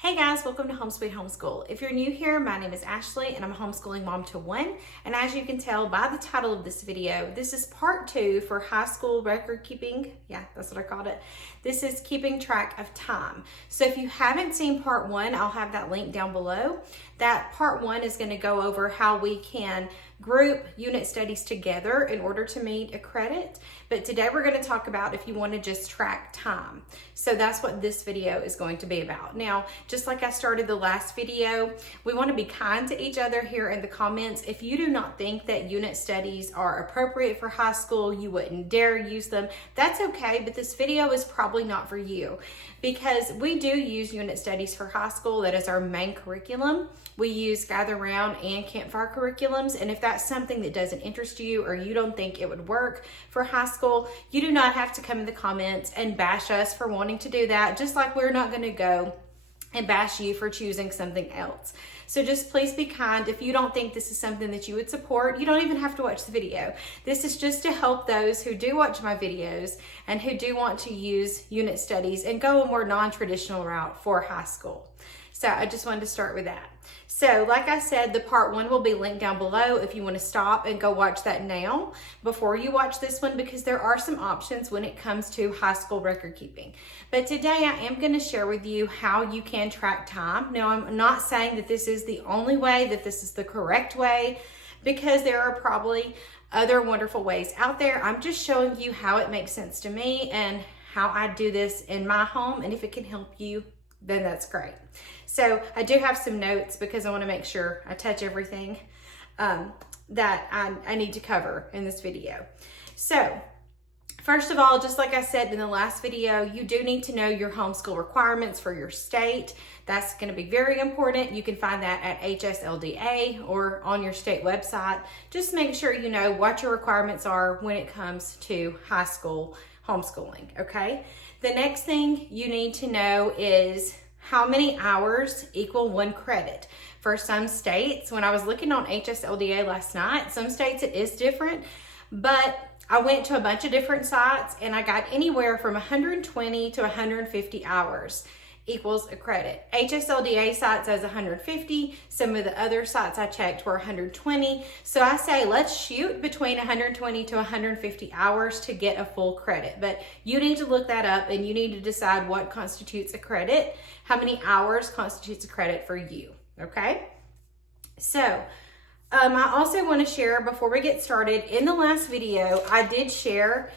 Hey guys, welcome to Home Sweet Homeschool. If you're new here, my name is Ashley and I'm a homeschooling mom to one. And as you can tell by the title of this video, this is part 2 for high school record keeping. Yeah, that's what I called it. This is keeping track of time. So if you haven't seen part 1, I'll have that link down below. That part 1 is going to go over how we can group unit studies together in order to meet a credit. But today we're going to talk about if you want to just track time. So that's what this video is going to be about. Now, just like I started the last video, we want to be kind to each other here in the comments. If you do not think that unit studies are appropriate for high school, you wouldn't dare use them, that's okay, but this video is probably not for you because we do use unit studies for high school. That is our main curriculum. We use Gather Round and Campfire curriculums, and if that's something that doesn't interest you or you don't think it would work for high school, you do not have to come in the comments and bash us for wanting to do that, just like we're not going to go and bash you for choosing something else. So just please be kind. If you don't think this is something that you would support, you don't even have to watch the video. This is just to help those who do watch my videos and who do want to use unit studies and go a more non-traditional route for high school. So I just wanted to start with that. So like I said, the part 1 will be linked down below if you want to stop and go watch that now before you watch this one, because there are some options when it comes to high school record keeping. But today I am going to share with you how you can track time. Now, I'm not saying that this is the only way, that this is the correct way, because there are probably other wonderful ways out there. I'm just showing you how it makes sense to me and how I do this in my home, and if it can help you, then that's great. So I do have some notes because I want to make sure I touch everything that I need to cover in this video. So first of all, just like I said in the last video, you do need to know your homeschool requirements for your state. That's going to be very important. You can find that at HSLDA or on your state website. Just make sure you know what your requirements are when it comes to high school homeschooling, okay? The next thing you need to know is how many hours equal 1 credit. For some states, when I was looking on HSLDA last night, some states it is different, but I went to a bunch of different sites and I got anywhere from 120 to 150 hours equals a credit. HSLDA site says 150. Some of the other sites I checked were 120. So I say let's shoot between 120 to 150 hours to get a full credit. But you need to look that up and you need to decide what constitutes a credit, how many hours constitutes a credit for you, okay? So I also want to share before we get started, in the last video, I did share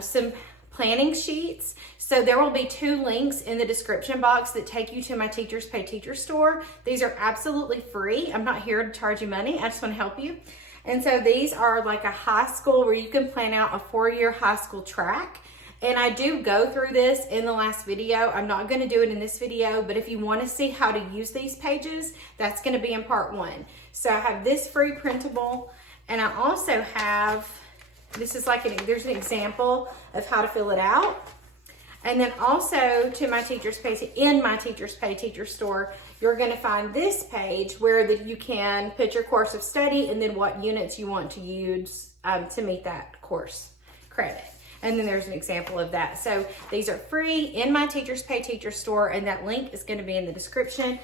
some planning sheets. So there will be 2 links in the description box that take you to my Teachers Pay Teacher store. These are absolutely free. I'm not here to charge you money. I just want to help you. And so these are like a high school where you can plan out a 4-year high school track. And I do go through this in the last video. I'm not going to do it in this video, but if you want to see how to use these pages, that's going to be in part 1. So I have this free printable, and I also have, this is like there's an example of how to fill it out. And then also to my Teachers Pay, in my Teachers Pay Teacher store, you're going to find this page where you can put your course of study and then what units you want to use to meet that course credit. And then there's an example of that. So these are free in my Teachers Pay Teacher store, and that link is going to be in the description.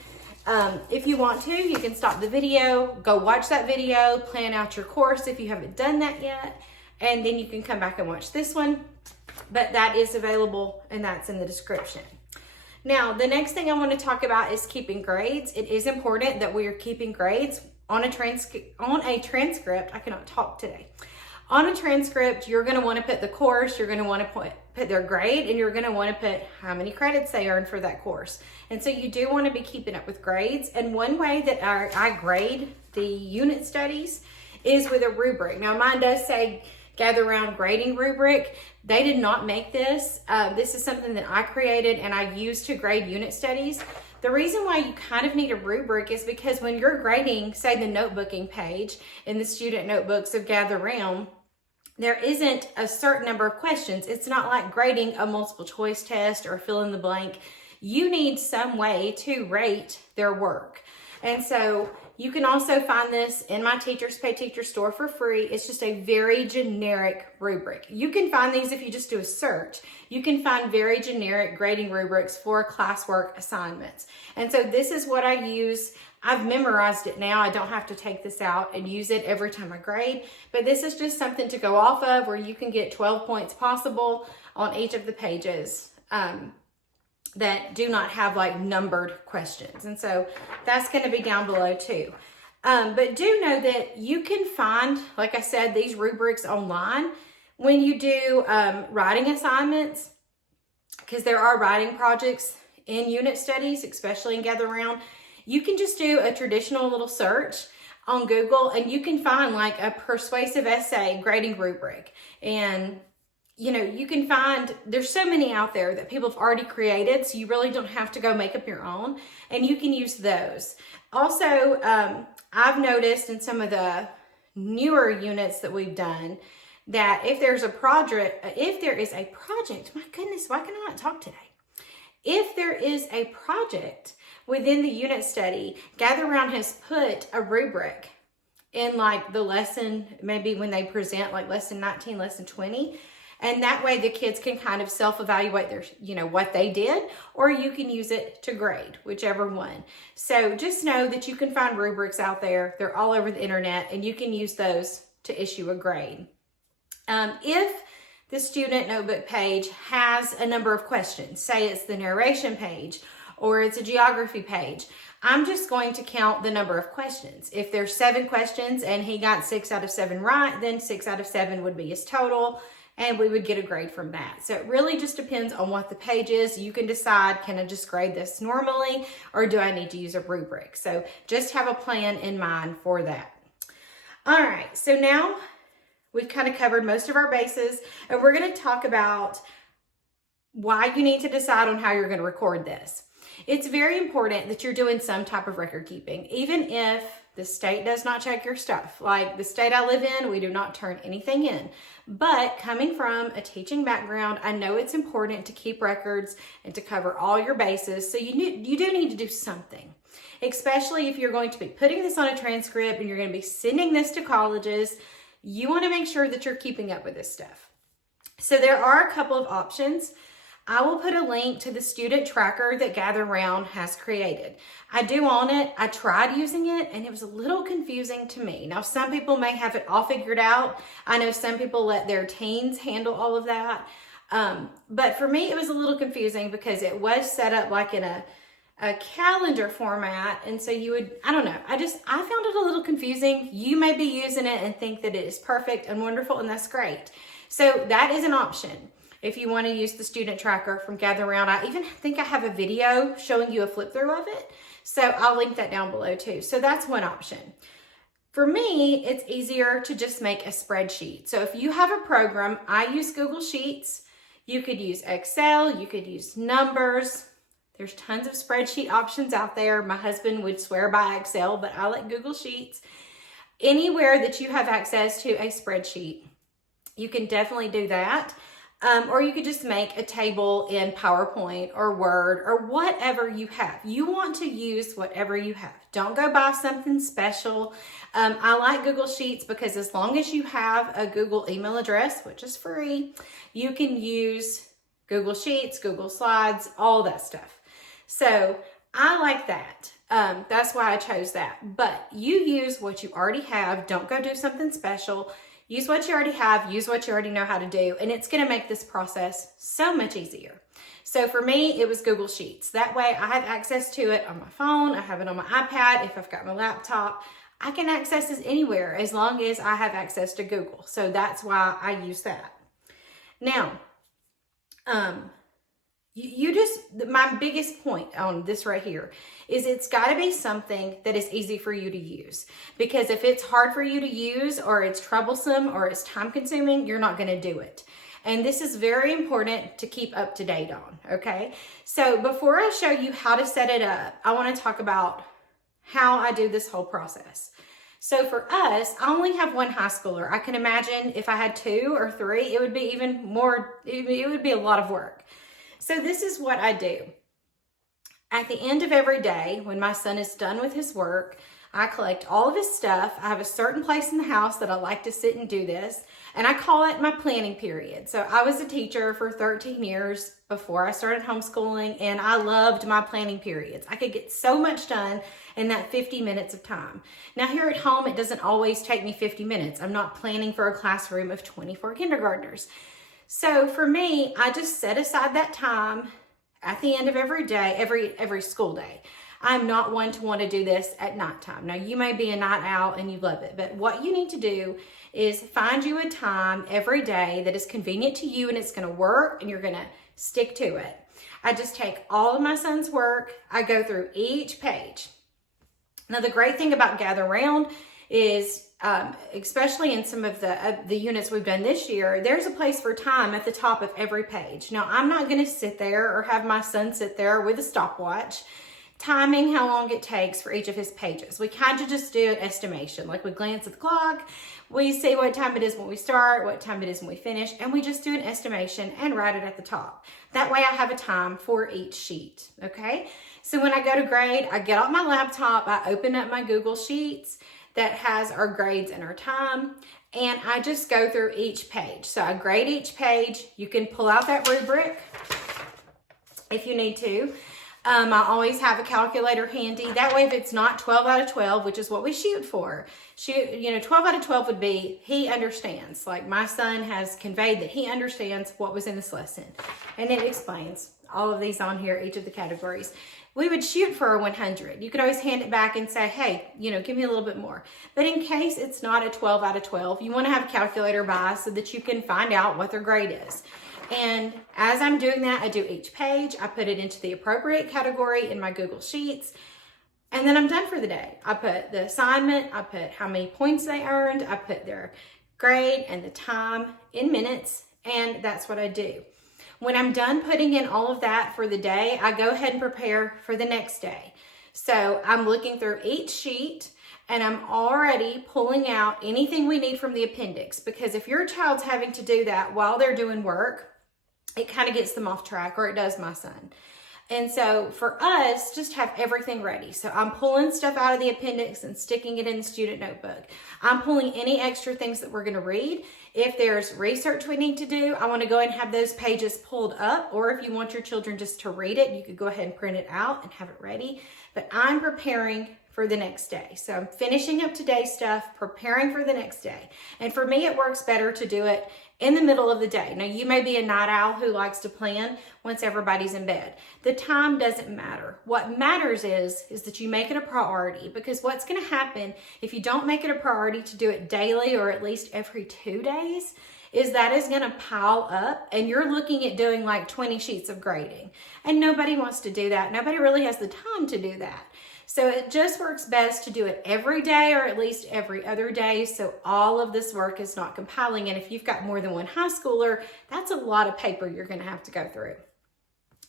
If you want to, you can stop the video, go watch that video, plan out your course if you haven't done that yet, and then you can come back and watch this one. But that is available and that's in the description. Now, the next thing I want to talk about is keeping grades. It is important that we are keeping grades on a transcript. I cannot talk today. On a transcript, you're going to want to put the course, you're going to want to put their grade, and you're going to want to put how many credits they earned for that course. And so you do want to be keeping up with grades. And one way that I grade the unit studies is with a rubric. Now, mine does say Gather Round grading rubric. They did not make this. This is something that I created and I use to grade unit studies. The reason why you kind of need a rubric is because when you're grading, say the notebooking page in the student notebooks of Gather Round, there isn't a certain number of questions. It's not like grading a multiple choice test or fill in the blank. You need some way to rate their work. And so You can also find this in my Teachers Pay Teacher store for free. It's just a very generic rubric. You can find these if you just do a search. You can find very generic grading rubrics for classwork assignments. And so this is what I use. I've memorized it now. I don't have to take this out and use it every time I grade, but this is just something to go off of where you can get 12 points possible on each of the pages that do not have like numbered questions. And so that's going to be down below too. But do know that you can find, like I said, these rubrics online when you do writing assignments, because there are writing projects in unit studies, especially in Gather Round. You can just do a traditional little search on Google and you can find like a persuasive essay grading rubric. And you can find, there's so many out there that people have already created, so you really don't have to go make up your own, and you can use those. Also, I've noticed in some of the newer units that we've done that if there is a project, my goodness, why can I not talk today? If there is a project within the unit study, Gather Round has put a rubric in like the lesson, maybe when they present like lesson 19, lesson 20, and that way the kids can kind of self-evaluate their, what they did, or you can use it to grade, whichever one. So just know that you can find rubrics out there. They're all over the internet, and you can use those to issue a grade. If the student notebook page has a number of questions, say it's the narration page or it's a geography page, I'm just going to count the number of questions. If there's 7 questions and he got 6 out of 7 right, then 6 out of 7 would be his total, and we would get a grade from that. So it really just depends on what the page is. You can decide, can I just grade this normally, or do I need to use a rubric? So just have a plan in mind for that. All right, so now we've kind of covered most of our bases, and we're going to talk about why you need to decide on how you're going to record this. It's very important that you're doing some type of record keeping, even if the state does not check your stuff. Like the state I live in, we do not turn anything in. But coming from a teaching background, I know it's important to keep records and to cover all your bases. So you do need to do something, especially if you're going to be putting this on a transcript and you're going to be sending this to colleges. You want to make sure that you're keeping up with this stuff. So there are a couple of options. I will put a link to the student tracker that Gather Round has created. I do own it. I tried using it and it was a little confusing to me. Now, some people may have it all figured out. I know some people let their teens handle all of that. But for me, it was a little confusing because it was set up like in a calendar format. And so you would, I don't know, I found it a little confusing. You may be using it and think that it is perfect and wonderful, and that's great. So that is an option. If you want to use the student tracker from Gather Round, I even think I have a video showing you a flip through of it. So I'll link that down below too. So that's one option. For me, it's easier to just make a spreadsheet. So if you have a program, I use Google Sheets. You could use Excel, you could use Numbers. There's tons of spreadsheet options out there. My husband would swear by Excel, but I like Google Sheets. Anywhere that you have access to a spreadsheet, you can definitely do that. Or you could just make a table in PowerPoint or Word or whatever you have. You want to use whatever you have. Don't go buy something special. I like Google Sheets because as long as you have a Google email address, which is free, you can use Google Sheets, Google Slides, all that stuff. So I like that. That's why I chose that. But you use what you already have. Don't go do something special. Use what you already have, use what you already know how to do, and it's going to make this process so much easier. So for me, it was Google Sheets. That way I have access to it on my phone, I have it on my iPad, if I've got my laptop, I can access this anywhere as long as I have access to Google. So that's why I use that. Now, my biggest point on this right here is it's got to be something that is easy for you to use, because if it's hard for you to use or it's troublesome or it's time consuming, you're not going to do it. And this is very important to keep up to date on. Okay. So before I show you how to set it up, I want to talk about how I do this whole process. So for us, I only have one high schooler. I can imagine if I had 2 or 3, it would be even more, it would be a lot of work. So this is what I do. At the end of every day, when my son is done with his work, I collect all of his stuff. I have a certain place in the house that I like to sit and do this, and I call it my planning period. So I was a teacher for 13 years before I started homeschooling, and I loved my planning periods. I could get so much done in that 50 minutes of time. Now here at home, it doesn't always take me 50 minutes. I'm not planning for a classroom of 24 kindergartners. So for me, I just set aside that time at the end of every day, every school day. I'm not one to want to do this at nighttime. Now, you may be a night owl and you love it, but what you need to do is find you a time every day that is convenient to you and it's going to work and you're going to stick to it. I just take all of my son's work. I go through each page. Now, the great thing about Gather Round is, especially in some of the units we've done this year, there's a place for time at the top of every page. Now, I'm not going to sit there or have my son sit there with a stopwatch timing how long it takes for each of his pages. We kind of just do an estimation. Like we glance at the clock, we see what time it is when we start, what time it is when we finish, and we just do an estimation and write it at the top. That way I have a time for each sheet, okay? So when I go to grade, I get out my laptop, I open up my Google Sheets that has our grades and our time, and I just go through each page. So I grade each page. You can pull out that rubric if you need to. I always have a calculator handy. That way, if it's not 12 out of 12, which is what we shoot for, 12 out of 12 would be he understands. Like my son has conveyed that he understands what was in this lesson. And it explains all of these on here, each of the categories. We would shoot for a 100. You could always hand it back and say, hey, give me a little bit more. But in case it's not a 12 out of 12, you want to have a calculator by so that you can find out what their grade is. And as I'm doing that, I do each page. I put it into the appropriate category in my Google Sheets. And then I'm done for the day. I put the assignment, I put how many points they earned, I put their grade and the time in minutes, and that's what I do. When I'm done putting in all of that for the day, I go ahead and prepare for the next day. So I'm looking through each sheet and I'm already pulling out anything we need from the appendix, because if your child's having to do that while they're doing work, it kind of gets them off track, or it does my son. And so for us, just have everything ready. So I'm pulling stuff out of the appendix and sticking it in the student notebook. I'm pulling any extra things that we're going to read. If there's research we need to do, I want to go ahead and have those pages pulled up. Or if you want your children just to read it, you could go ahead and print it out and have it ready. But I'm preparing for the next day. So I'm finishing up today's stuff, preparing for the next day. And for me, it works better to do it in the middle of the day. Now, you may be a night owl who likes to plan once everybody's in bed. The time doesn't matter. What matters is that you make it a priority, because what's going to happen if you don't make it a priority to do it daily or at least every 2 days is that is going to pile up and you're looking at doing like 20 sheets of grading. And nobody wants to do that. Nobody really has the time to do that. So it just works best to do it every day or at least every other day, so all of this work is not compiling. And if you've got more than one high schooler, that's a lot of paper you're going to have to go through.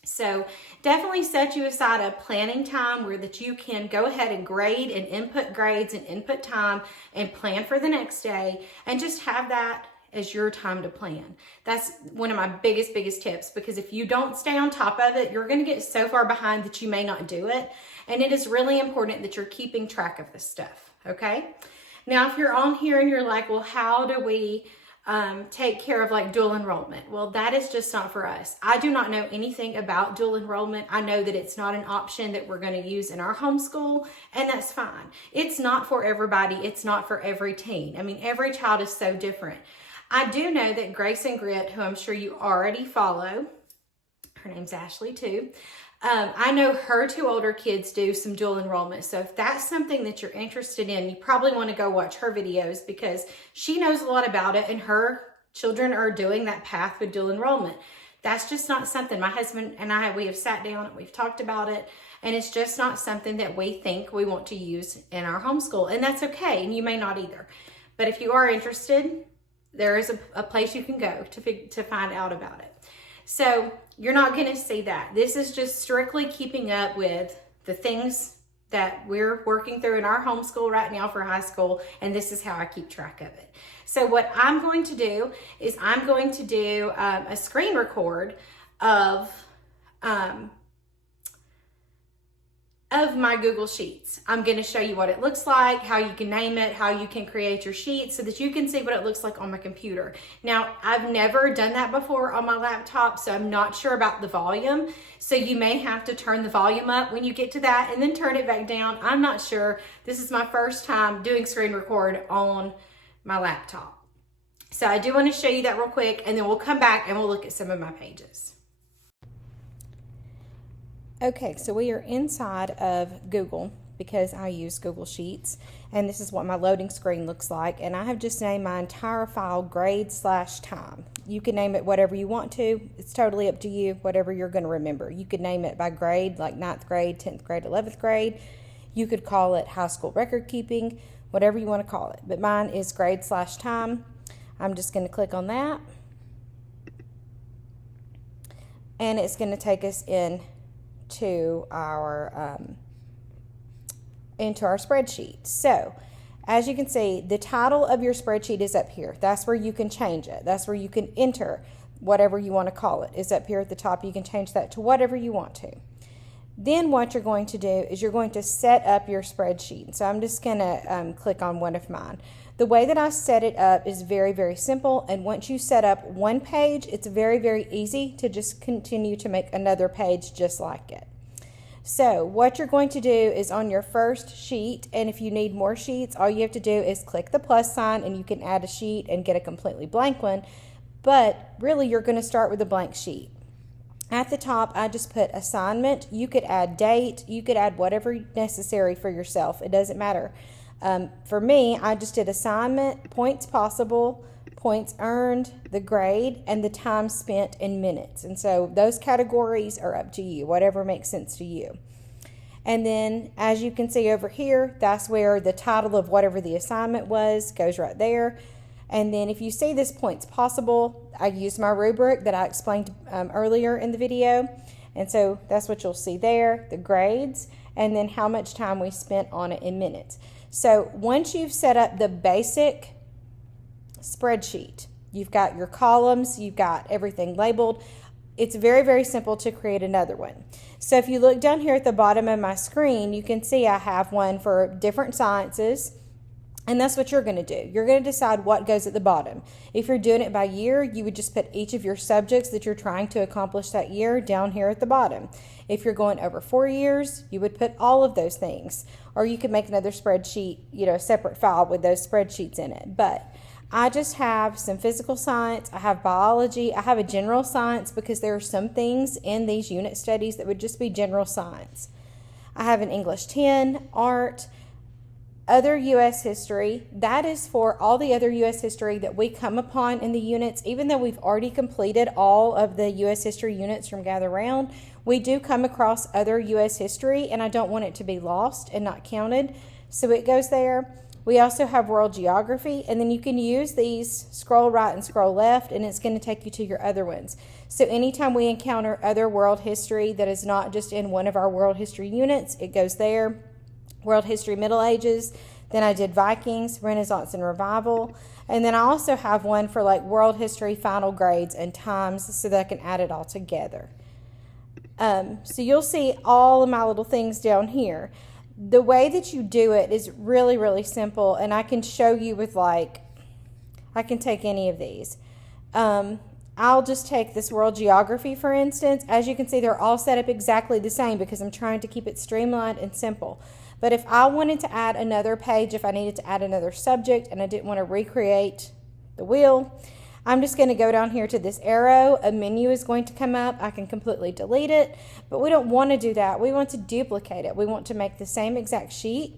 So definitely set you aside a planning time where that you can go ahead and grade and input grades and input time and plan for the next day, and just have that as your time to plan. That's one of my biggest tips, because if you don't stay on top of it, you're going to get so far behind that you may not do it. And it is really important that you're keeping track of this stuff, okay? Now, if you're on here and you're like, well, how do we take care of like dual enrollment? Well, that is just not for us. I do not know anything about dual enrollment. I know that it's not an option that we're going to use in our homeschool, and that's fine. It's not for everybody. It's not for every teen. I mean, every child is so different. I do know that Grace and Grit, who I'm sure you already follow, her name's Ashley too, I know her two older kids do some dual enrollment. So if that's something that you're interested in, you probably want to go watch her videos, because she knows a lot about it and her children are doing that path with dual enrollment. That's just not something my husband and I, we have sat down and we've talked about it, and it's just not something that we think we want to use in our homeschool, and that's okay. And you may not either. But if you are interested, there is a place you can go to find out about it. So you're not going to see that. This is just strictly keeping up with the things that we're working through in our homeschool right now for high school, and this is how I keep track of it. So what I'm going to do is I'm going to do a screen record of of my Google Sheets. I'm going to show you what it looks like, how you can name it, how you can create your sheets so that you can see what it looks like on my computer. Now, I've never done that before on my laptop, so I'm not sure about the volume. So you may have to turn the volume up when you get to that and then turn it back down. I'm not sure. This is my first time doing screen record on my laptop. So I do want to show you that real quick, and then we'll come back and we'll look at some of my pages. Okay, so we are inside of Google because I use Google Sheets, and this is what my loading screen looks like, and I have just named my entire file grade/time. You can name it whatever you want to. It's totally up to you, whatever you're going to remember. You could name it by grade, like 9th grade, 10th grade, 11th grade. You could call it high school record keeping, whatever you want to call it, but mine is grade/time. I'm just going to click on that, and it's going to take us into our spreadsheet. So as you can see, the title of your spreadsheet is up here. That's where you can change it. That's where you can enter whatever you want to call it. It's up here at the top. You can change that to whatever you want to. Then what you're going to do is you're going to set up your spreadsheet. So I'm just going to click on one of mine. The way that I set it up is very, very simple, and once you set up one page, it's very, very easy to just continue to make another page just like it. So what you're going to do is on your first sheet, and if you need more sheets, all you have to do is click the plus sign and you can add a sheet and get a completely blank one, but really you're going to start with a blank sheet. At the top, I just put assignment. You could add date, you could add whatever necessary for yourself. It doesn't matter. For me, I just did assignment, points possible, points earned, the grade, and the time spent in minutes. And so those categories are up to you, whatever makes sense to you. And then as you can see over here, that's where the title of whatever the assignment was goes right there. And then if you see this points possible, I used my rubric that I explained earlier in the video. And so that's what you'll see there, the grades, and then how much time we spent on it in minutes. So once you've set up the basic spreadsheet, you've got your columns, you've got everything labeled, it's very, very simple to create another one. So if you look down here at the bottom of my screen, you can see I have one for different sciences, and that's what you're going to do. You're going to decide what goes at the bottom. If you're doing it by year, you would just put each of your subjects that you're trying to accomplish that year down here at the bottom. If you're going over 4 years, you would put all of those things. Or you could make another spreadsheet, a separate file with those spreadsheets in it. But I just have some physical science, I have biology, I have a general science because there are some things in these unit studies that would just be general science. I have an English 10, art, other U.S. history. That is for all the other U.S. history that we come upon in the units. Even though we've already completed all of the U.S. history units from Gather Round, we do come across other U.S. history, and I don't want it to be lost and not counted, so it goes there. We also have world geography, and then you can use these scroll right and scroll left, and it's going to take you to your other ones. So anytime we encounter other world history that is not just in one of our world history units, it goes there. World history, Middle Ages. Then I did Vikings, Renaissance and Revival. And then I also have one for like world history, final grades, and times so that I can add it all together. So you'll see all of my little things down here. The way that you do it is really, really simple, and I can show you with I can take any of these. I'll just take this world geography, for instance. As you can see, they're all set up exactly the same because I'm trying to keep it streamlined and simple. But if I wanted to add another page, if I needed to add another subject and I didn't want to recreate the wheel, I'm just going to go down here to this arrow. A menu is going to come up. I can completely delete it, but we don't want to do that. We want to duplicate it. We want to make the same exact sheet.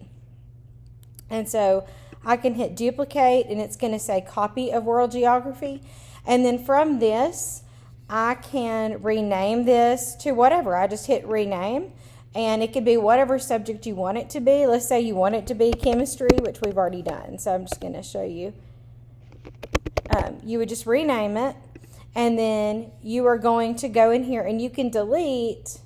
And so I can hit duplicate, and it's going to say copy of world geography. And then from this, I can rename this to whatever. I just hit rename, and it could be whatever subject you want it to be. Let's say you want it to be chemistry, which we've already done. So I'm just going to show you. You would just rename it, and then you are going to go in here, and you can delete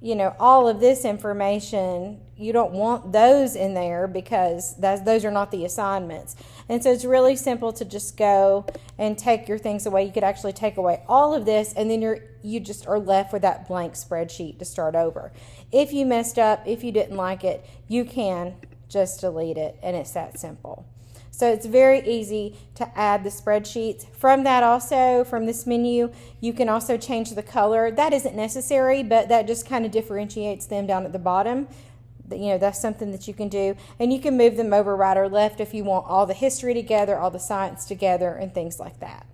you know, all of this information, you don't want those in there because those are not the assignments. And so it's really simple to just go and take your things away. You could actually take away all of this, and then you just are left with that blank spreadsheet to start over. If you messed up, if you didn't like it, you can just delete it, and it's that simple. So it's very easy to add the spreadsheets. From that also, from this menu, you can also change the color. That isn't necessary, but that just kind of differentiates them down at the bottom. You know, that's something that you can do. And you can move them over right or left if you want all the history together, all the science together, and things like that.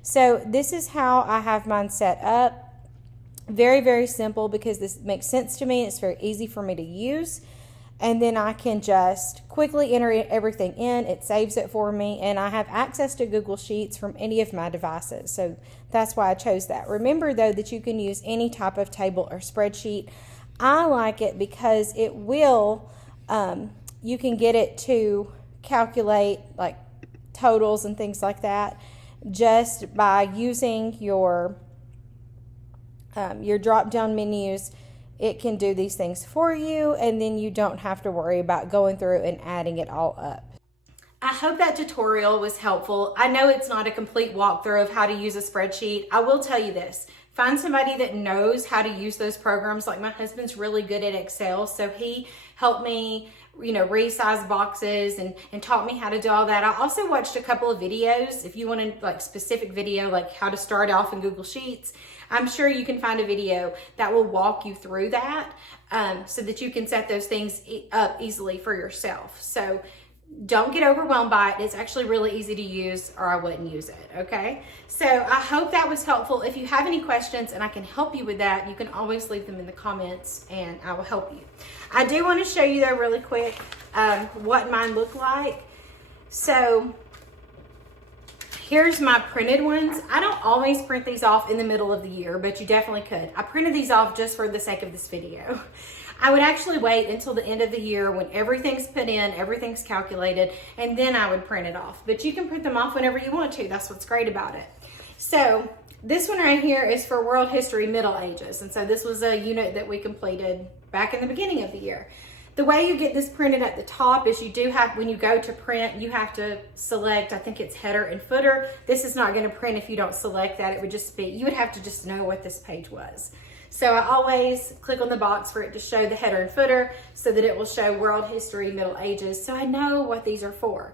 So this is how I have mine set up. Very, very simple because this makes sense to me. It's very easy for me to use. And then I can just quickly enter everything in. It saves it for me, and I have access to Google Sheets from any of my devices. So that's why I chose that. Remember, though, that you can use any type of table or spreadsheet. I like it because it will, you can get it to calculate like totals and things like that just by using your drop-down menus. It can do these things for you, and then you don't have to worry about going through and adding it all up. I hope that tutorial was helpful. I know it's not a complete walkthrough of how to use a spreadsheet. I will tell you this. Find somebody that knows how to use those programs. Like my husband's really good at Excel, so he helped me, you know, resize boxes and taught me how to do all that. I also watched a couple of videos. If you want a like specific video, like how to start off in Google Sheets, I'm sure you can find a video that will walk you through that so that you can set those things up easily for yourself. So don't get overwhelmed by it. It's actually really easy to use, or I wouldn't use it, okay? So I hope that was helpful. If you have any questions and I can help you with that, you can always leave them in the comments and I will help you. I do want to show you though really quick what mine look like. So here's my printed ones. I don't always print these off in the middle of the year, but you definitely could. I printed these off just for the sake of this video. I would actually wait until the end of the year when everything's put in, everything's calculated, and then I would print it off. But you can print them off whenever you want to. That's what's great about it. So this one right here is for World History Middle Ages. And so this was a unit that we completed back in the beginning of the year. The way you get this printed at the top is you do have, when you go to print, you have to select, I think it's header and footer. This is not going to print if you don't select that. It would just be, you would have to just know what this page was. So I always click on the box for it to show the header and footer so that it will show World History Middle Ages, so I know what these are for.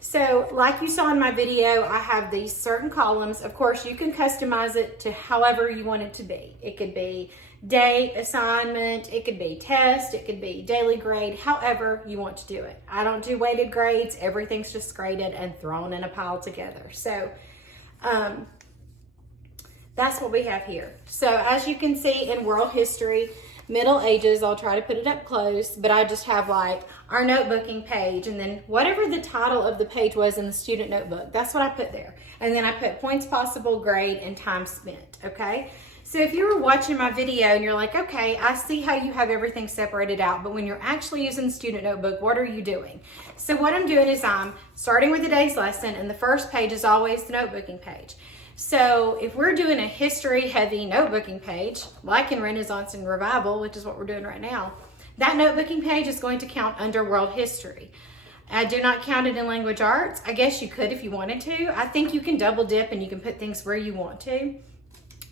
So like you saw in my video, I have these certain columns. Of course, you can customize it to however you want it to be. It could be date, assignment, it could be test, it could be daily grade, however you want to do it. I don't do weighted grades. Everything's just graded and thrown in a pile together. So that's what we have here. So as you can see in World History, Middle Ages, I'll try to put it up close, but I just have like our notebooking page and then whatever the title of the page was in the student notebook, that's what I put there. And then I put points possible, grade, and time spent, okay? So if you were watching my video and you're like, okay, I see how you have everything separated out, but when you're actually using the student notebook, what are you doing? So what I'm doing is I'm starting with the day's lesson, and the first page is always the notebooking page. So if we're doing a history heavy notebooking page, like in Renaissance and Revival, which is what we're doing right now, that notebooking page is going to count under World History. I do not count it in Language Arts. I guess you could if you wanted to. I think you can double dip and you can put things where you want to.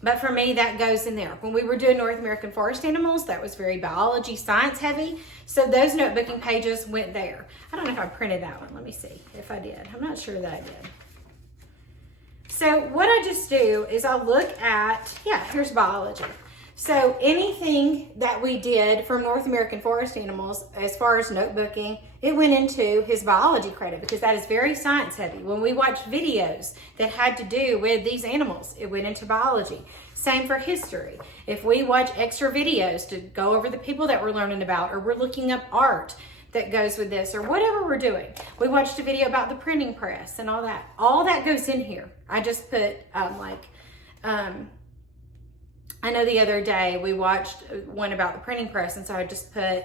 But for me, that goes in there. When we were doing North American forest animals, that was very biology, science heavy. So those notebooking pages went there. I don't know if I printed that one. Let me see if I did. I'm not sure that I did. So what I just do is I'll look at, yeah, here's biology. So anything that we did from North American forest animals, as far as notebooking, it went into his biology credit because that is very science heavy. When we watched videos that had to do with these animals, it went into biology. Same for history. If we watch extra videos to go over the people that we're learning about, or we're looking up art that goes with this, or whatever we're doing. We watched a video about the printing press and all that. All that goes in here. I just put I know the other day we watched one about the printing press, and so I just put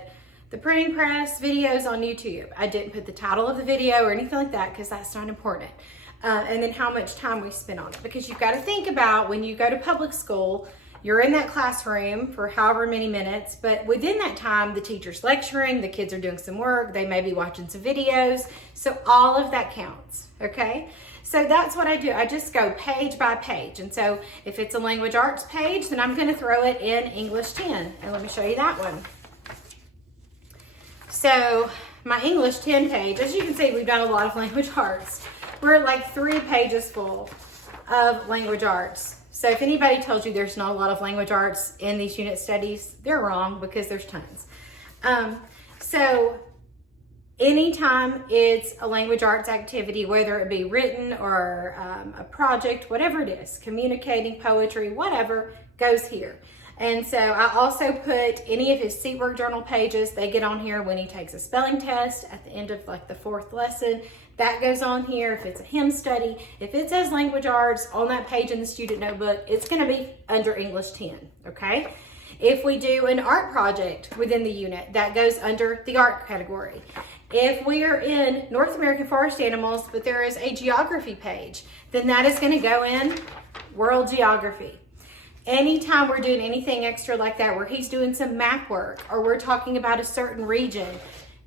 the printing press videos on YouTube. I didn't put the title of the video or anything like that because that's not important. And then how much time we spent on it, because you've got to think about when you go to public school, You're in that classroom for however many minutes, but within that time, the teacher's lecturing, the kids are doing some work, they may be watching some videos. So all of that counts, okay? So that's what I do. I just go page by page. And so if it's a language arts page, then I'm going to throw it in English 10. And let me show you that one. So my English 10 page, as you can see, we've done a lot of language arts. We're at like 3 pages full of language arts. So if anybody tells you there's not a lot of language arts in these unit studies, they're wrong, because there's tons. So anytime it's a language arts activity, whether it be written or a project, whatever it is, communicating, poetry, whatever, goes here. And so I also put any of his Seat Work Journal pages, they get on here when he takes a spelling test at the end of like the 4th lesson. That goes on here. If it's a hymn study, if it says language arts on that page in the student notebook, it's going to be under English 10, okay? If we do an art project within the unit, that goes under the art category. If we are in North American forest animals, but there is a geography page, then that is going to go in world geography. Anytime we're doing anything extra like that, where he's doing some map work, or we're talking about a certain region,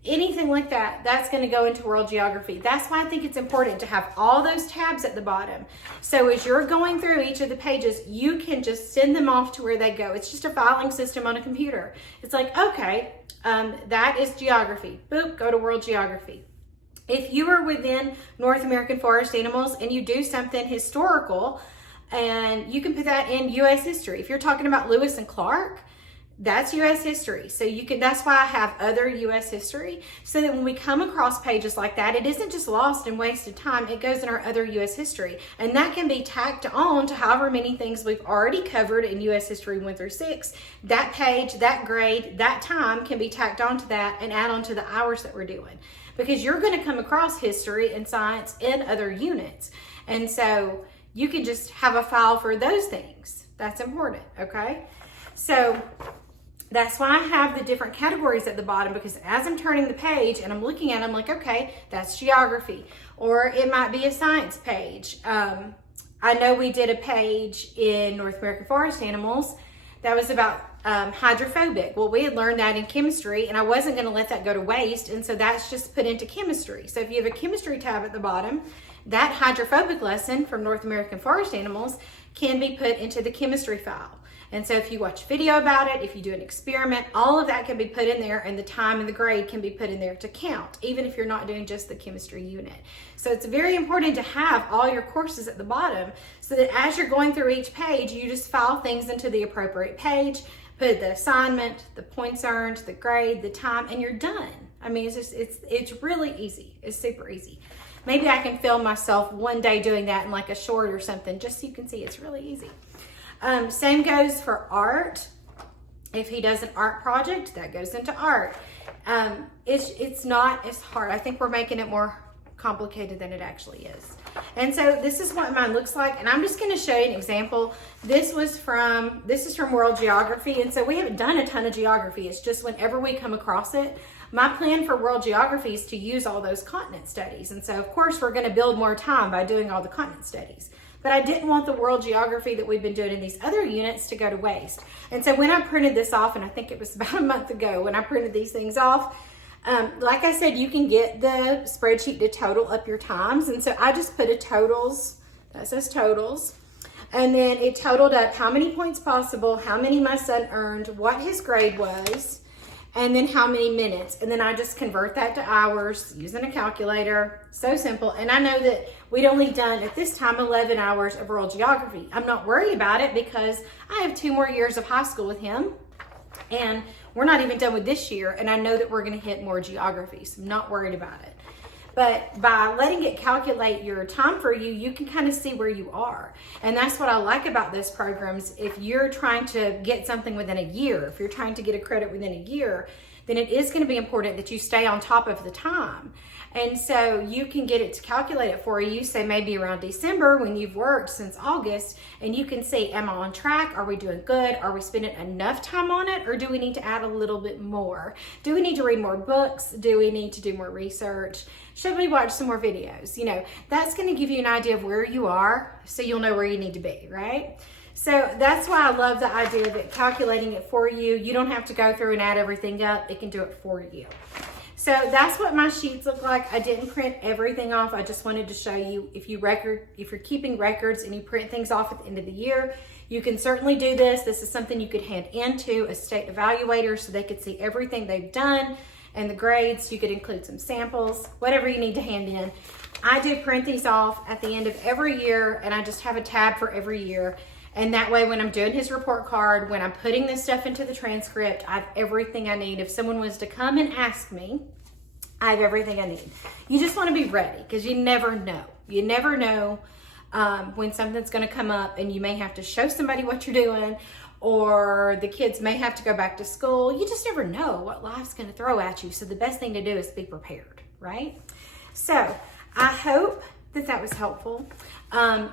anything like that, that's going to go into world geography. That's why I think it's important to have all those tabs at the bottom. So as you're going through each of the pages, you can just send them off to where they go. It's just a filing system on a computer. It's like, okay, that is geography. Boop, go to world geography. If you are within North American forest animals and you do something historical, and you can put that in U.S. history. If you're talking about Lewis and Clark, that's U.S. history. So you can, that's why I have other U.S. history, so that when we come across pages like that, it isn't just lost and wasted time. It goes in our other U.S. history. And that can be tacked on to however many things we've already covered in U.S. history 1 through 6. That page, that grade, that time can be tacked onto that and add on to the hours that we're doing. Because you're going to come across history and science in other units. And so you can just have a file for those things. That's important, okay? So that's why I have the different categories at the bottom, because as I'm turning the page and I'm looking at it, I'm like, okay, that's geography. Or it might be a science page. I know we did a page in North American forest animals that was about hydrophobic. Well, we had learned that in chemistry, and I wasn't going to let that go to waste, and so that's just put into chemistry. So if you have a chemistry tab at the bottom, that hydrophobic lesson from North American forest animals can be put into the chemistry file. And so if you watch a video about it, if you do an experiment, all of that can be put in there, and the time and the grade can be put in there to count, even if you're not doing just the chemistry unit. So it's very important to have all your courses at the bottom, so that as you're going through each page, you just file things into the appropriate page, put the assignment, the points earned, the grade, the time, and you're done. I mean, it's really easy. It's super easy. Maybe I can film myself one day doing that in like a short or something, just so you can see it's really easy. Same goes for art. If he does an art project, that goes into art. It's not as hard. I think we're making it more complicated than it actually is. And so this is what mine looks like, and I'm just going to show you an example. This is from World Geography, and so we haven't done a ton of geography. It's just whenever we come across it. My plan for World Geography is to use all those continent studies, and so of course we're going to build more time by doing all the continent studies. But I didn't want the world geography that we've been doing in these other units to go to waste. And so when I printed this off, and I think it was about a month ago when I printed these things off, like I said, you can get the spreadsheet to total up your times. And so I just put a totals, that says totals. And then it totaled up how many points possible, how many my son earned, what his grade was, and then how many minutes. And then I just convert that to hours using a calculator. So simple. And I know that we'd only done at this time 11 hours of world geography. I'm not worried about it because I have 2 more years of high school with him, and we're not even done with this year, and I know that we're going to hit more geography, so I'm not worried about it. But by letting it calculate your time for you, you can kind of see where you are. And that's what I like about those programs. If you're trying to get something within a year, if you're trying to get a credit within a year, then it is going to be important that you stay on top of the time. And so you can get it to calculate it for you, say maybe around December when you've worked since August, and you can see, am I on track? Are we doing good? Are we spending enough time on it? Or do we need to add a little bit more? Do we need to read more books? Do we need to do more research? Should we watch some more videos? You know, that's going to give you an idea of where you are, so you'll know where you need to be, right? So that's why I love the idea that calculating it for you, you don't have to go through and add everything up. It can do it for you. So that's what my sheets look like. I didn't print everything off. I just wanted to show you if you're keeping records and you print things off at the end of the year, you can certainly do this. This is something you could hand into a state evaluator so they could see everything they've done and the grades. You could include some samples, whatever you need to hand in. I do print these off at the end of every year, and I just have a tab for every year. And that way, when I'm doing his report card, when I'm putting this stuff into the transcript, I have everything I need. If someone was to come and ask me, I have everything I need. You just want to be ready, because you never know. You never know when something's going to come up, and you may have to show somebody what you're doing, or the kids may have to go back to school. You just never know what life's going to throw at you. So the best thing to do is be prepared, right? So I hope that was helpful.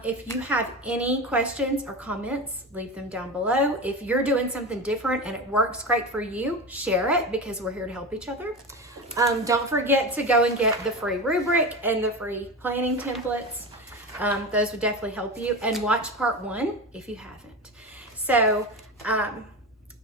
If you have any questions or comments, leave them down below. If you're doing something different and it works great for you, share it, because we're here to help each other. Don't forget to go and get the free rubric and the free planning templates. Those would definitely help you. And watch part 1 if you haven't. So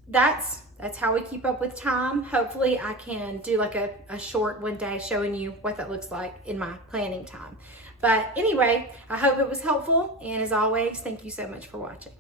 that's how we keep up with time. Hopefully I can do like a short one day showing you what that looks like in my planning time. But anyway, I hope it was helpful. And as always, thank you so much for watching.